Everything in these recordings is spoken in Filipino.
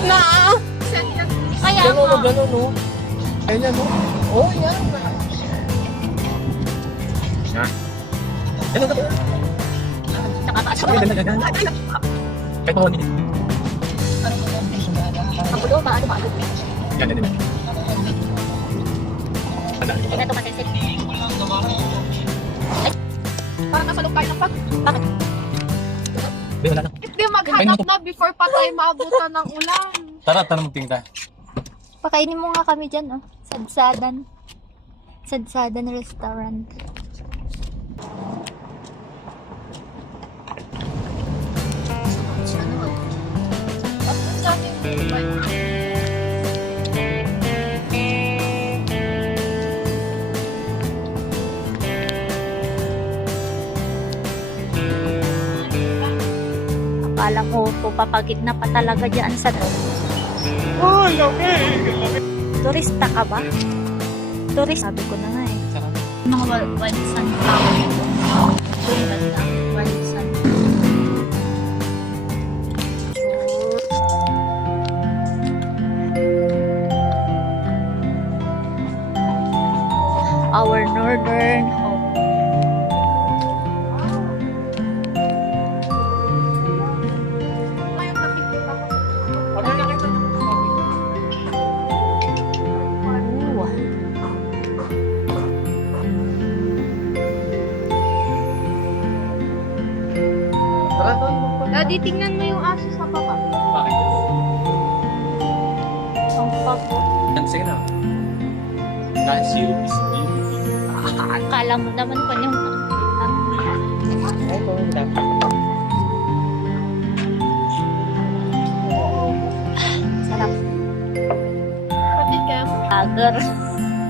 Na! Kaya Gano'n, nga. gano'n, no? Ayun yan, no? Oh, yan. Ha? Gano'n, gano'n. Nakataas Ay, gano'n. Kahit mga 1 minute. Ang bulo ba? Ano ba? Yan, yan, yan. Hindi na ito masensit. Ay! Parang nasa loob tayo ng pag. Bakit? Be, wala na. Hindi maghanap na before pa tayo maabutan ng ulan. Tara, tara magtingin tayo. Pakainin mo nga kami dyan, oh. Sadsadan. Sadsadan Restaurant. Akala ko papagit na pa talaga dyan sa Oh, lamig! turista ka ba? Turist, sabi ko na nga eh. Sarap. Mga wild sunflower. Doon banda, wild sunflower. Our northern home. Tara, tara. Daddy, tingnan mo yung aso sa baba. Bakit? Ang papo. Sige na. Nice you is beautiful. Akala mo naman pa yung Ay, kung hindi. sarap. Pati ka. Agar.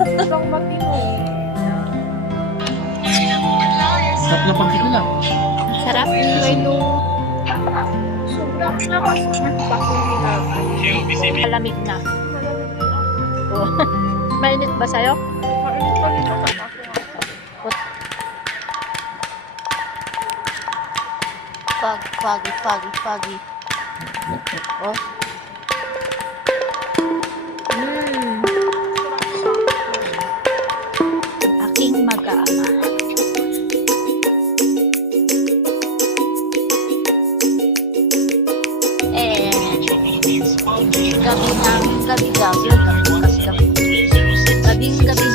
Sobrang matino. Sarap na pang lang. Sarap. May nung... Sobrang lakas na bakong ginagawa. Malamig na. Oh. Mainit ba sa'yo? Mainit pa rin ako. Foggy. Oh. Aking mag-aama. Gabi ng gabi-gabi. Gabing-gabi